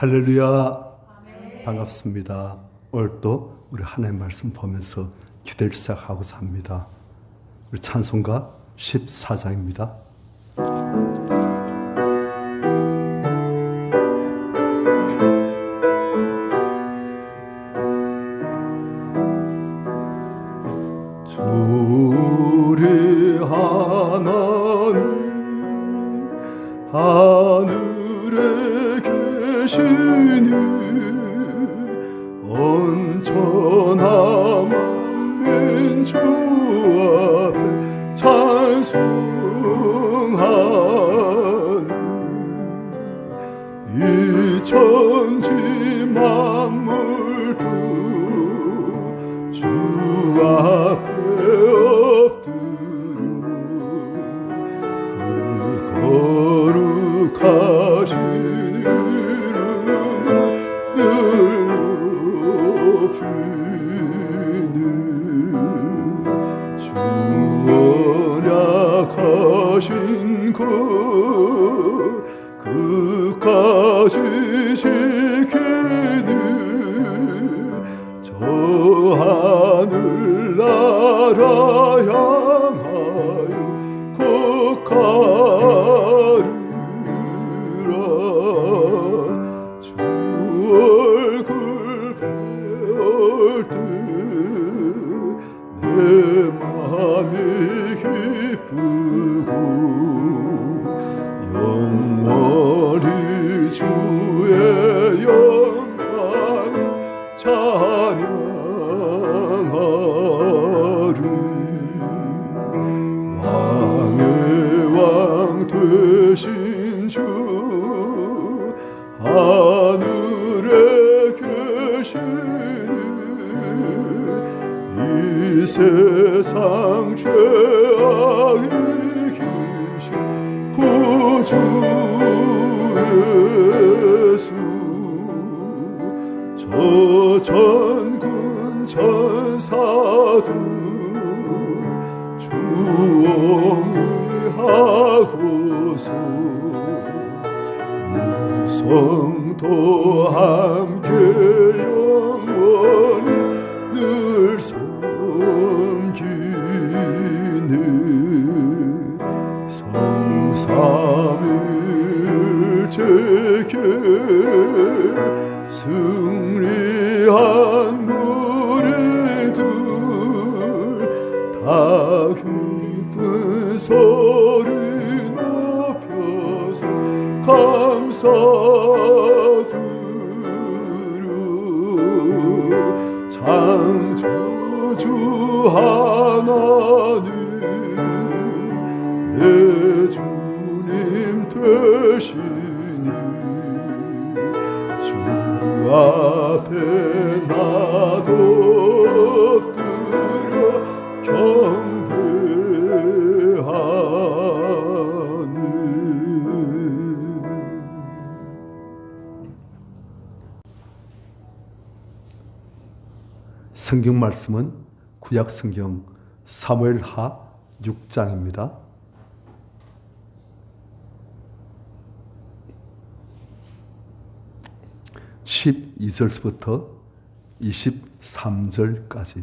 할렐루야. 아멘. 반갑습니다. 오늘 또 우리 하나님 말씀 보면서 기도를 시작하고자 합니다. 우리 찬송가 14장입니다. 주리 하나님 하늘에 계시니 온천한 만민 주 앞에 찬송하는 이 천지 만물도 주 앞에 엎드려 그 거룩하신 이름을 늘 높이는 주 언약하신 그까지 지키는 저 하늘나라 향하여 곧 가리라. 주 얼굴 배울 때 내 맘이 기쁘고 영원히 주의 영광을 찬양하리. 왕의 왕 되신 주 하늘에 계시니 이 세상 죄악이 기신 구주 예수 저 전군 천사들 주옹이하고서 무성도 함께 영원히 늘 섬기는 성삼일체계 승리한 무리들 다 기쁜 소리 높여서 감사드려. 창조주 하나님 내 주님 되시니 주 앞에 나도 엎드려 경배하는. 성경 말씀은 구약 성경 사무엘하 6장입니다. 12절부터 23절까지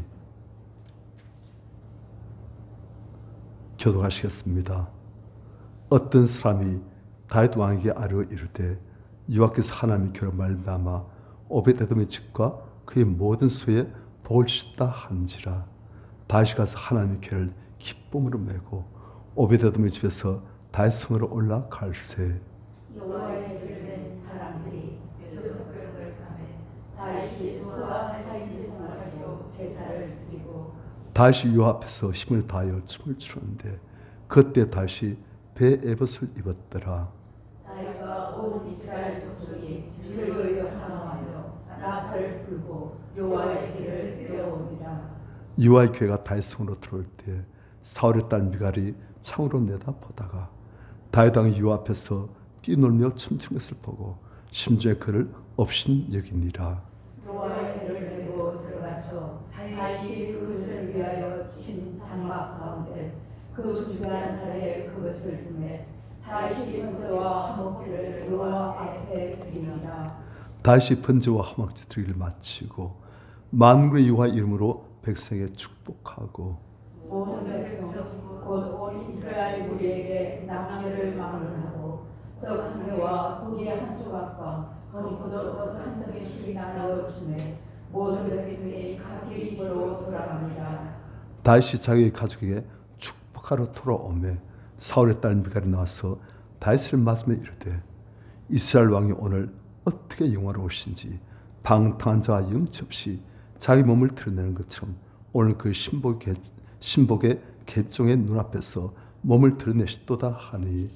교독하시겠습니다. 어떤 사람이 다윗 왕에게 아뢰어 이르되 여호와께서 하나님의 교로 말미암아 오벳에돔의 집과 그의 모든 수에 복을 주셨다 한지라. 다윗이 가서 하나님의 교를 기쁨으로 메고 오벳에돔의 집에서 다윗 성으로 올라갈새 여호와의 들은 사람들이 소득을 감해 다윗이 소와 살지송을 가지고 제사를 드리고 다윗이 여호와 앞에서 힘을 다하여 춤을 추는데 그때 다윗이 배 에봇을 입었더라. 다윗과 온 이스라엘 족속이 주를 환호하여 나팔을 불고 여호와의 길을 배워옵니다. 여호와의 괴가 다윗 성으로 들어올 때 사울의 딸 미갈이 창으로 내다보다가 다윗 왕이 여호와 앞에서 뛰놀며 춤추는 것을 보고 심중에 그를 업신 여기니라. 여호와의 길을 메고 들어가서 다윗이 그것을 위하여 친 장막 가운데 그 주변 자리에 그것을 두매 다윗이 번제와 화목제를 여호와 앞에 드리니라. 다시 번제와 화목제 드리기를 마치고 만군의 여호와 이름으로 백성에게 축복하고 모든 백성 곧 온 이스라엘 무리에게 낭례를 막론하고 떡 한 개와 고기 한 조각과 건포도 한 덩이씩 나누어 주매 모든 백성이 각기 집으로 돌아갑니다. 다윗이 자기 가족에게 축복하러 돌아오매 사울의 딸 미갈이 나와서 다윗을 맞으며 이르되 이스라엘 왕이 오늘 어떻게 영화로우신지 방탕한 자와 염치 없이 자기 몸을 드러내는 것처럼 오늘 그 신복의 객종의 눈앞에서 몸을 드러내시도다 하니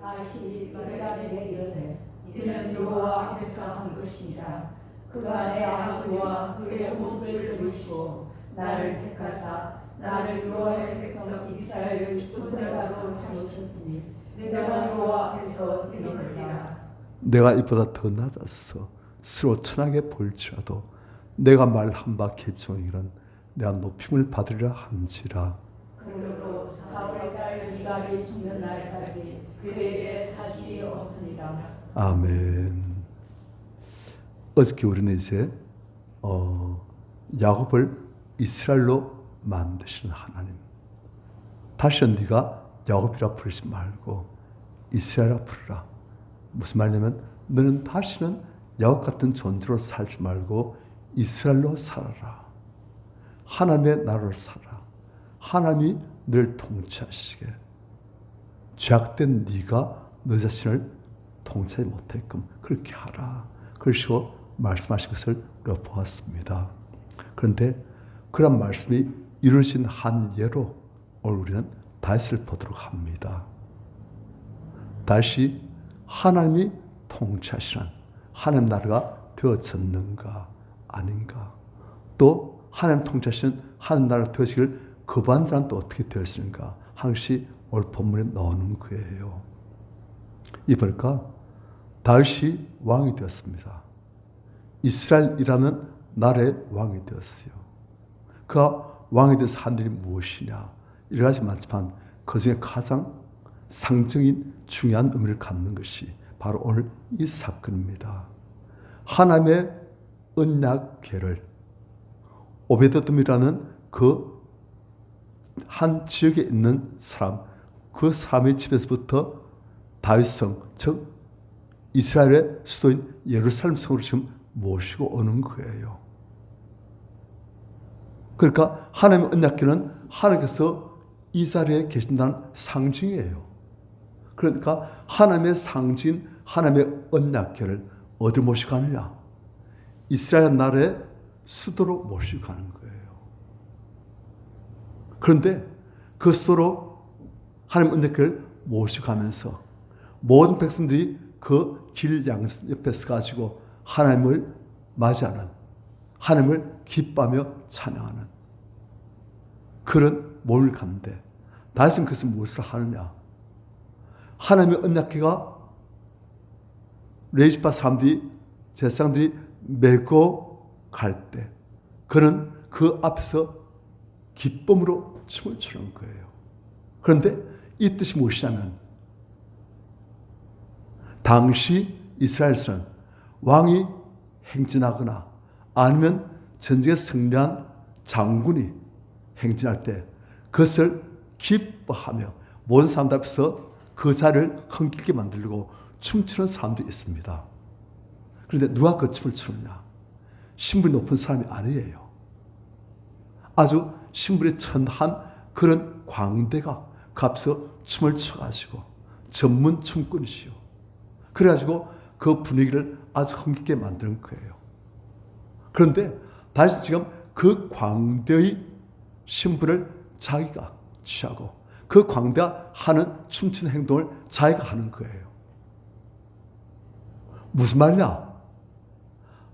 다시 미갈에게 이르되 이는 여호와 앞에서 한 것이니라. 그가 내 아버지와 그의 오십을 들으시고 나를 택하사 나를 여호와의 백성 이스라엘을 존대자로 삼으셨으니 내가 여호와 앞에서 드리노니라. 내가 이보다 더 낮아서 스스로 천하게 보일지라도 내가 말한 바 객종이란 내가 높임을 받으리라 한지라. 그러므로 사울의 딸 미갈이 죽는 날까지 그에게 자식이 없으니라. 아멘. 어저께 우리는 이제 야곱을 이스라엘로 만드시는 하나님. 다시는 네가 야곱이라 부르지 말고 이스라엘이라 부르라. 무슨 말이냐면 너는 다시는 야곱 같은 존재로 살지 말고 이스라엘로 살아라. 하나님의 나라로 살아. 하나님이 너를 통치하시게. 죄악된 네가 너 자신을 통치하지 못하게끔 그렇게 하라. 그러시고 말씀하신 것을 우리가 보았습니다. 그런데 그런 말씀이 이루어진 한 예로 오늘 우리는 다윗을 보도록 합니다. 다윗이 하나님이 통치하시는 하나님 나라가 되어졌는가 아닌가, 또 하나님 통치하시는 하나님 나라가 되어지기를 거부한 자는 또 어떻게 되었는가 하는 것이 오늘 본문에 나오는 거예요. 이 보니까 다윗이 왕이 되었습니다. 이스라엘이라는 나라의 왕이 되었어요. 그가 왕이 돼서 한 일이 무엇이냐, 여러 가지 많지만 그 중에 가장 상징인 중요한 의미를 갖는 것이 바로 오늘 이 사건입니다. 하나님의 언약궤를 오베데돔이라는 그 한 지역에 있는 사람, 그 사람의 집에서부터 다윗성, 즉 이스라엘의 수도인 예루살렘 성으로 지금 모시고 오는 거예요. 그러니까 하나님의 언약궤는 하나님께서 이 자리에 계신다는 상징이에요. 그러니까 하나님의 상징, 하나님의 언약궤를 어디 모시고 가느냐? 이스라엘 나라의 수도로 모시고 가는 거예요. 그런데 그 수도로 하나님 언약궤를 모시고 가면서 모든 백성들이 그 길 양옆에서 가지고 하나님을 맞이하는, 하나님을 기뻐하며 찬양하는 그런 몸을 갖는데 다윗은 그것을 무엇을 하느냐? 하나님의 언약궤가 레위지파 사람들이, 제사장들이 메고 갈 때 그는 그 앞에서 기쁨으로 춤을 추는 거예요. 그런데 이 뜻이 무엇이냐면 당시 이스라엘에서는 왕이 행진하거나 아니면 전쟁에 승리한 장군이 행진할 때 그것을 기뻐하며 모든 사람들 앞에서 그 자리를 흥겹게 만들고 춤추는 사람들이 있습니다. 그런데 누가 그 춤을 추느냐? 신분이 높은 사람이 아니에요. 아주 신분이 천한 그런 광대가 그 앞에서 춤을 춰가지고 전문 춤꾼이시오. 그래가지고 그 분위기를 아주 흥겹게 만드는 거예요. 그런데 다시 지금 그 광대의 신분을 자기가 취하고 그 광대가 하는 춤추는 행동을 자기가 하는 거예요. 무슨 말이냐?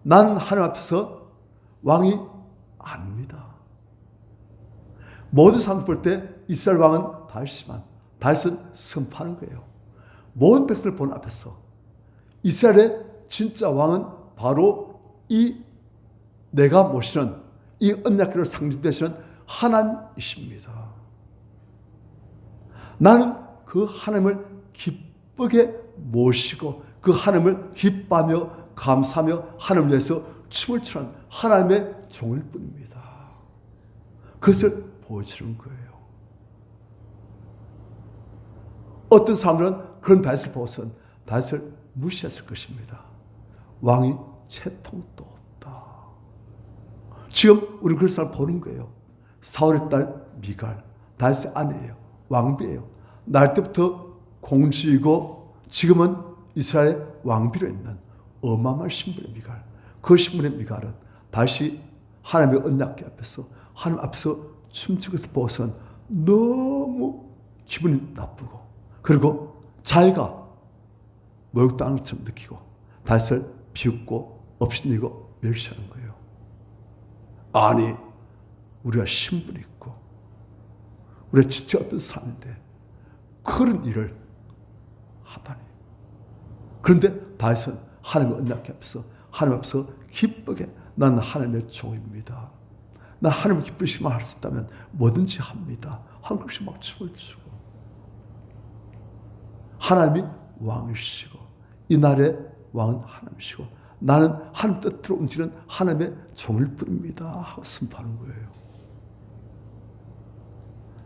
나는 하나님 앞에서 왕이 아닙니다. 모든 사람들 볼 때 이스라엘 왕은 다윗이지만 다윗은 선포하는 거예요. 모든 백성들 보는 앞에서 이스라엘의 진짜 왕은 바로 이 내가 모시는 이 언약궤를 상징되시는 하나님이십니다. 나는 그 하나님을 기쁘게 모시고 그 하나님을 기뻐하며 감사하며 하나님을 위해서 춤을 추는 하나님의 종일 뿐입니다. 그것을 보여주는 거예요. 어떤 사람들은 그런 다윗을 보고선 다윗을 무시했을 것입니다. 왕이 채통도 없다. 지금 우리는 그런 사람을 보는 거예요. 사울의 딸 미갈, 다윗의 아내예요. 왕비예요. 날 때부터 공주이고 지금은 이스라엘의 왕비로 있는 어마어마한 신분의 미갈. 그 신분의 미갈은 다시 하나님의 언약궤 앞에서 하나님 앞에서 춤추는 것을 보고선 너무 기분이 나쁘고 그리고 자기가 모욕당한 것처럼 느끼고 다윗을 비웃고 업신이고 멸시하는 거예요. 아니 우리가 신분이 있고 우리가 지체 어떤 사람인데 그런 일을 하다니. 그런데 다윗은 하나님의 언약궤 앞에서 하나님 앞에서 기쁘게 나는 하나님의 종입니다. 나 하나님을 기쁘시만 할 수 있다면 뭐든지 합니다. 한 그릇씩 막 춤을 추고 하나님이 왕이시고 이 나라의 왕은 하나님이시고 나는 하나님 뜻대로 움직이는 하나님의 종일 뿐입니다 하고 선포하는 거예요.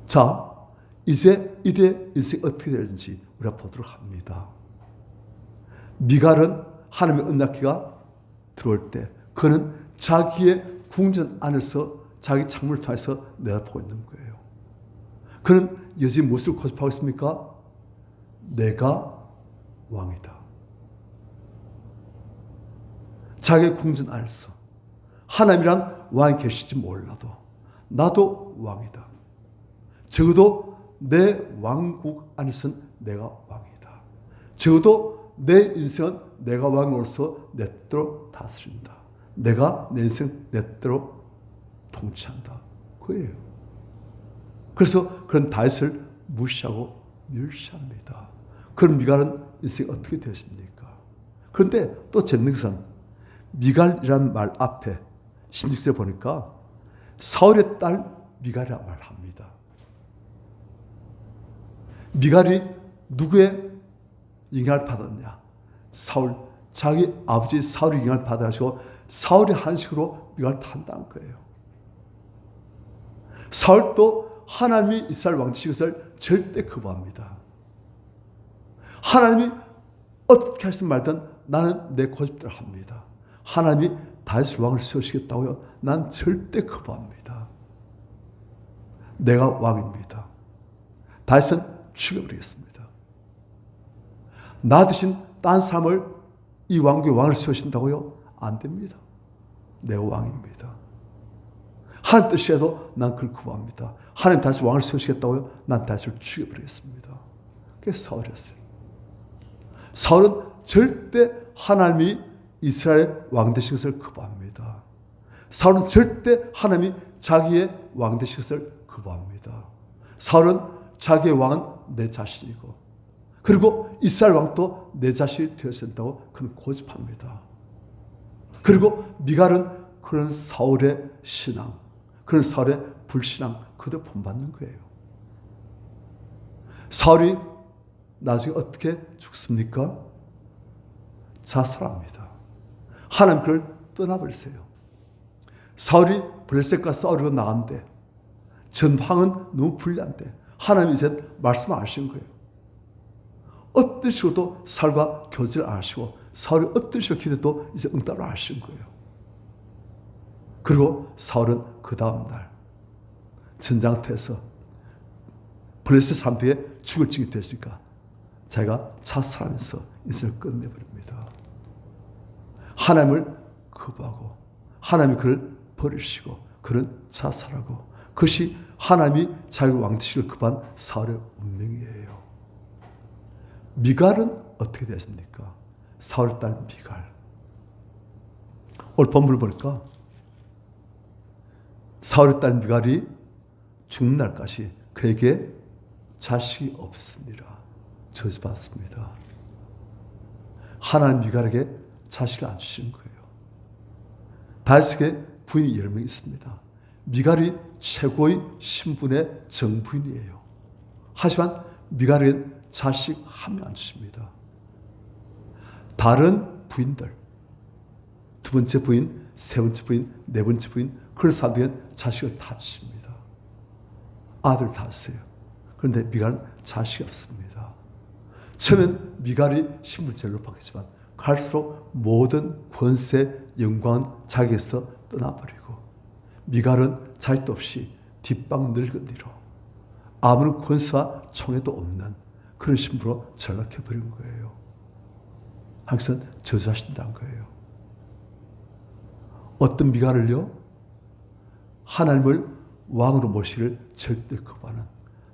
자, 이제 이들의 인생이 어떻게 되는지 우리가 보도록 합니다. 미갈은 하나님의 언약궤가 들어올 때 그는 자기의 궁전 안에서 자기 창문을 통해서 내다보고 있는 거예요. 그는 여전히 무엇을 고집하고 있습니까? 내가 왕이다. 자기의 궁전 안에서 하나님이란 왕이 계실지 몰라도 나도 왕이다. 적어도 내 왕국 안에서는 내가 왕이다. 적어도 내 인생은 내가 왕으로서 내 뜻대로 다스린다. 내가 내 인생 내 뜻대로 통치한다. 그예요. 그래서 그런 다윗을 무시하고 멸시합니다. 그럼 미갈은 인생이 어떻게 되었습니까? 그런데 또 재밌는 것은 미갈이라는 말 앞에 16절에 보니까 사울의 딸 미갈이라는 말을 합니다. 미갈이 누구의 영향을 받았냐? 사울, 자기 아버지 사울의 영향을 받아가지고 사울이 한식으로 미갈을 한다는 거예요. 사울도 하나님이 이스라엘 왕 되신 것을 절대 거부합니다. 하나님이 어떻게 하시든 말든 나는 내 고집대로 합니다. 하나님이 다윗을 왕을 세우시겠다고요? 난 절대 거부합니다. 내가 왕입니다. 다윗은 죽여버리겠습니다. 나 대신 딴 사람을 이 왕국의 왕을 세우신다고요? 안 됩니다. 내가 왕입니다. 하나님 뜻이라도 난 그걸 거부합니다. 하나님 다시 왕을 세우시겠다고요? 난 다윗을 죽여버리겠습니다. 그게 사울이었어요. 사울은 절대 하나님이 이스라엘 왕 되신 것을 거부합니다. 사울은 절대 하나님이 자기의 왕 되신 것을 거부합니다. 사울은 자기의 왕은 내 자신이고 그리고 이스라엘 왕도 내 자신이 되어야 된다고 그는 고집합니다. 그리고 미갈은 그런 사울의 신앙, 그런 사울의 불신앙 그대로 본받는 거예요. 사울이 나중에 어떻게 죽습니까? 자살합니다. 하나님 그를 떠나버리세요. 사울이 블레셋과 싸우려고 나갔는데 전황은 너무 불리한데 하나님이 이제 말씀 안 하신 거예요. 어떤 식으로도 사울과 교제를 안 하시고 사울이 어떤 식으로 기도도 이제 응답을 안 하신 거예요. 그리고 사울은 그 다음날 전장터에서 블레셋 사람들에게 죽을 징이 됐으니까 자기가 자살하면서 인생을 끝내버립니다. 하나님을 거부하고 하나님이 그를 버리시고 그는 자살하고 그것이 하나님이 자기 왕되시기를 급한 사울의 운명이에요. 미갈은 어떻게 되었습니까? 사울의 딸 미갈. 오늘 본문을 보니까 사울의 딸 미갈이 죽는 날까지 그에게 자식이 없으니라 저주받았습니다. 하나님 미갈에게 자식을 안 주신 거예요. 다윗에게 부인이 10명 있습니다. 미갈이 최고의 신분의 정부인이에요. 하지만 미갈에겐 자식 한 명 안 주십니다. 다른 부인들, 두 번째 부인, 세 번째 부인, 네 번째 부인, 그런 사람들은 자식을 다 주십니다. 아들 다 주세요. 그런데 미갈은 자식이 없습니다. 처음엔 미갈이 신분이 제일 높았겠지만 갈수록 모든 권세, 영광은 자기에서 떠나버리고 미갈은 자식도 없이 뒷방 늙은이로 아무런 권세와 총애도 없는 그런 신부로 전락해버린 거예요. 항상 저주하신다는 거예요. 어떤 미갈을요? 하나님을 왕으로 모시기를 절대 거부하는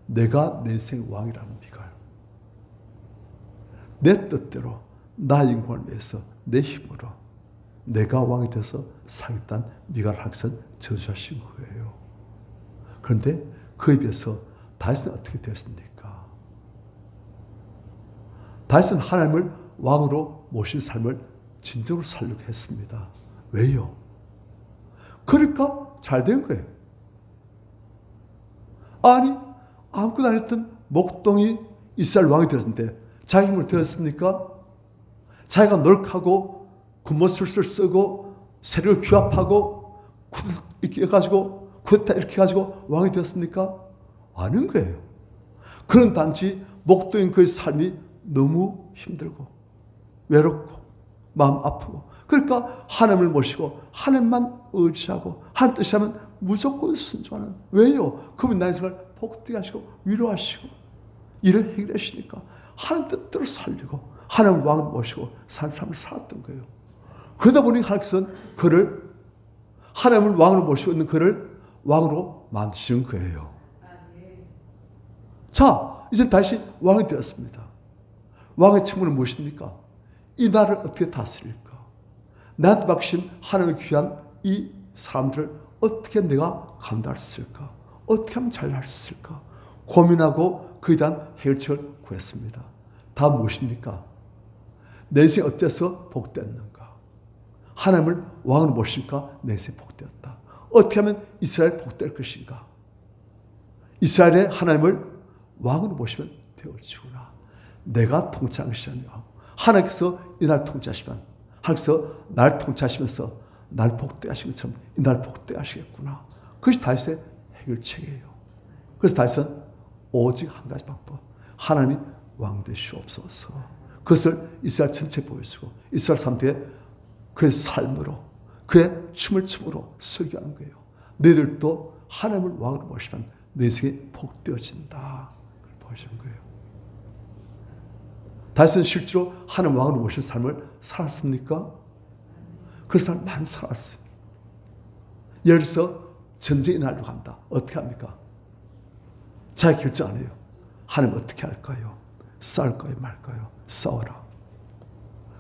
내가 내 인생 왕이라는 미갈. 내 뜻대로 나의 영광을 위해서 내 힘으로 내가 왕이 돼서 살겠다는 미갈 항상 저주하신 거예요. 그런데 그에 비해서 다윗은 어떻게 되었습니까? 다윗은 하나님을 왕으로 모신 삶을 진정으로 살려고 했습니다. 왜요? 그러니까 잘 된 거예요. 아니 아무것도 안 했던 목동이 이스라엘 왕이 되었는데 자기 힘으로 되었습니까? 자기가 노력하고 군무술술 쓰고 세력을 규합하고 이렇게 해가지고 쿠데타 이렇게 해가지고 왕이 되었습니까? 아닌 거예요. 그런 단지 목동인 그의 삶이 너무 힘들고 외롭고 마음 아프고 그러니까 하나님을 모시고 하나님만 의지하고 하나님 뜻이 하면 무조건 순종하는. 왜요? 그분 나의 인생을 복되게 하시고 위로하시고 일을 해결해 주시니까 하나님 뜻대로 살리고 하나님을 왕으로 모시고 산 삶을 살았던 거예요. 그러다 보니 하나님께서는 그를 하나님을 왕으로 모시고 있는 그를 왕으로 만드시는 거예요. 자, 이제 다시 왕이 되었습니다. 왕의 책무는 무엇입니까? 이 나라를 어떻게 다스릴까? 나한테 맡기신 하나님의 귀한 이 사람들을 어떻게 내가 감당할 수 있을까? 어떻게 하면 잘할 수 있을까? 고민하고 그에 대한 해결책을 구했습니다. 다음 무엇입니까? 내 인생이 어째서 복되었는가? 하나님을 왕으로 모시니까 내 인생이 복되었다. 어떻게 하면 이스라엘이 복될 것인가? 이스라엘의 하나님을 왕으로 모시면 되어지구나. 내가 통치하시는 왕. 하나님께서 이 나라를 통치하시면 하나님께서 나를 통치하시면서 날 복되게 하신 것처럼 이 나라를 복되게 하시겠구나. 그것이 다윗의 해결책이에요. 그래서 다윗은 오직 한 가지 방법. 하나님이 왕 되시옵소서. 그것을 이스라엘 전체에 보여주고 이스라엘 사람들의 그의 삶으로 그의 춤을 춤으로 설교하는 거예요. 너희들도 하나님을 왕으로 모시면 내 인생이 복되어진다. 보여주는 거예요. 다윗은 실제로 하나님 왕으로 모실 삶을 살았습니까? 그 삶을 많이 살았어요. 예를 들어서 전쟁에 나려고 한다. 어떻게 합니까? 자기 결정 안 해요. 하나님 어떻게 할까요? 싸울까요? 말까요? 싸워라.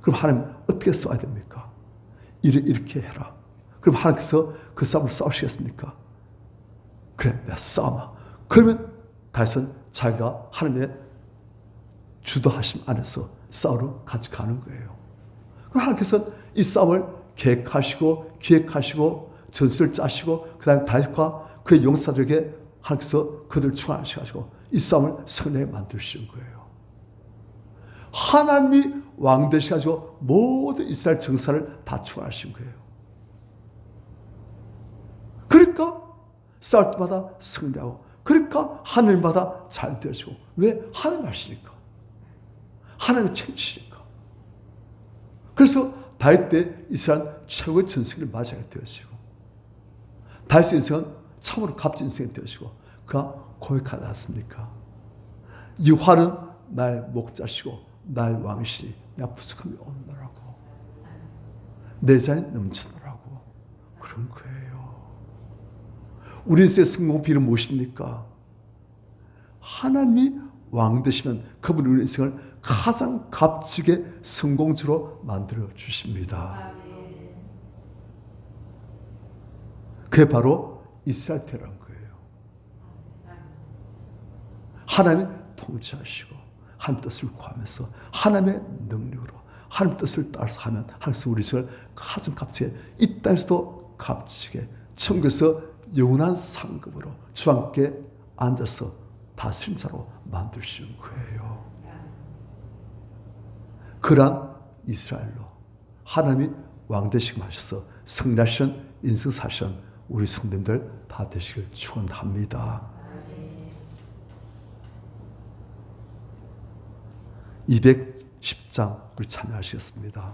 그럼 하나님 어떻게 싸워야 됩니까? 이렇게 해라. 그럼 하나님께서 그 싸움을 싸우시겠습니까? 그래, 내가 싸워봐. 그러면 다윗은 자기가 하나님의 주도하심 안에서 싸우러 같이 가는 거예요. 그럼 하나님께서 이 싸움을 계획하시고 기획하시고 전술을 짜시고 그 다음에 다윗과 그의 용사들에게 하나님께서 그들을 충원하셔가지고 이 싸움을 승리하게 만드시는 거예요. 하나님이 왕 되셔가지고 모든 이스라엘 정사를 다 충원하신 거예요. 그러니까 싸울 때마다 승리하고 그러니까 하늘마다 잘 되어지고 왜? 하나님 하시니까. 하나님이 챙기시니까. 그래서 다윗 때 이스라엘 최고의 전승을 맞이하게 되어지고 다윗의 인생은 참으로 값진 인생이 되어지고 그가 고백하지 않습니까? 여호와는 나의 목자시고 나의 왕이시니 내가 부족함이 없노라고. 내 잔이 넘치노라고. 그런 거예요. 우리 인생의 성공 비밀은 무엇입니까? 하나님이 왕 되시면 그분이 우리 인생을 가장 값지게 성공주로 만들어 주십니다. 그게 바로 이스라엘 대라는 거예요. 하나님이 통치하시고 하나님 뜻을 구하면서 하나님의 능력으로 하나님 뜻을 따라서 하면 항상 우리 인생을 가장 값지게 이 땅에서도 값지게 천국에서 영원한 상급으로 주와 함께 앉아서 다스린 자로 만드시는 거예요. 그러한 이스라엘로 하나님이 왕되시고 하셔서 승리하신 인생 사신 우리 성도님들 다 되시길 축원합니다. 210장 우리 참여하시겠습니다.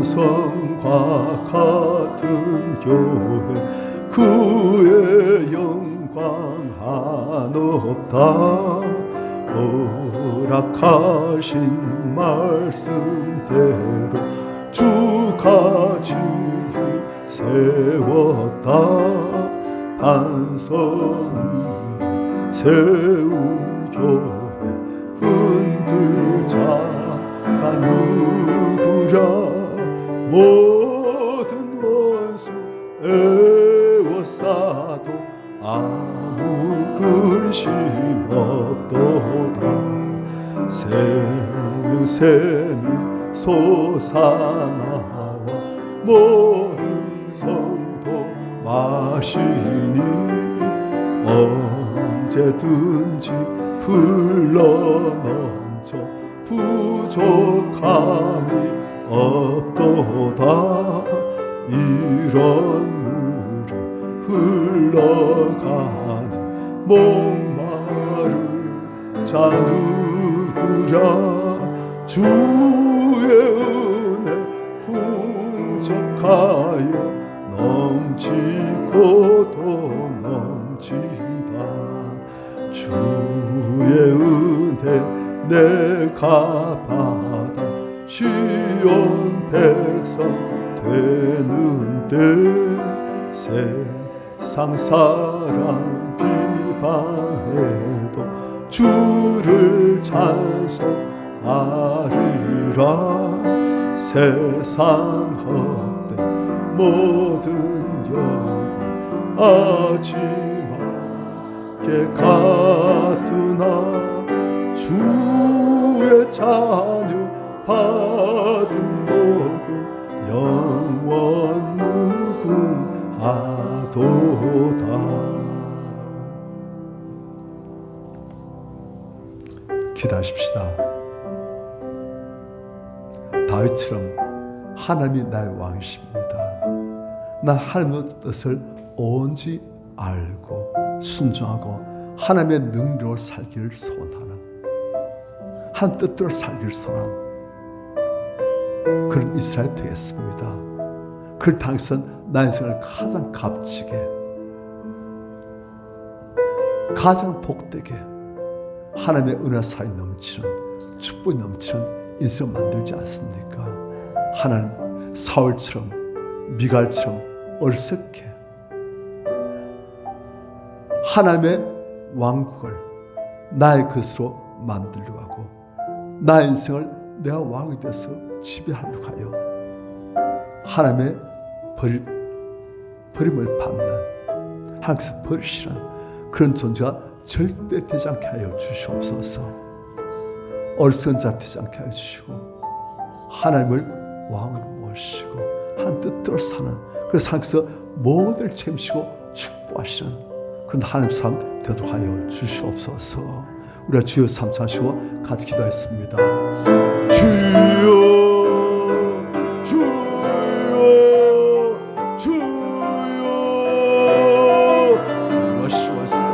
시온성과 같은 교회 그의 영광 한없다. 허락하신 말씀대로 주가 진히 세웠다. 반석 위에 세운 교회 흔들자가 누구랴. 모든 원수 애워싸도 아무 근심 없도다. 생명샘이 솟아나와 모든 성도 마시니 언제든지 흘러넘쳐 부족함이 없도다. 이런 물이 흘러가니 목마른 자 누구랴. 주의 은혜 풍족하여 넘치고 또 넘친다. 주의 은혜 내가 받아 시온 백성 되는데 세상 사람 비방해도 주를 찬송하리라. 세상 헛된 모든 영광 아지막에 같으나 주의 자녀 받은 복은 영원 무궁하도다. 기도하십시다. 다윗처럼 하나님이 나의 왕이십니다. 난 하나님의 뜻을 온지 알고 순종하고 하나님의 능력을 살기를 소원하는, 하나님 뜻대로 살기를 소원하는 그런 이스라엘 되겠습니다. 그를 당선 나의 인생을 가장 값지게, 가장 복되게 하나님의 은혜와 사랑이 넘치는, 축복이 넘치는 인생을 만들지 않습니까? 하나님 사울처럼 미갈처럼 어리석게 하나님의 왕국을 나의 것으로 만들려고 하고 나의 인생을 내가 왕이 되어서 지배하려고 하여 하나님의 버림을 받는, 하나님께서 버리시는 그런 존재가 절대 되지 않게 하여 주시옵소서. 어리석은 자 되지 않게 하여 주시고 하나님을 왕으로 모시고 한 뜻대로 사는, 그래서 하나님께서 모두를 채우시고 축복하시는 그런 하나님 사람 되도록 하여 주시옵소서. 우리가 주여 삼창하시고 같이 기도했습니다. 주여 주여 주여 와시와사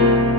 아멘.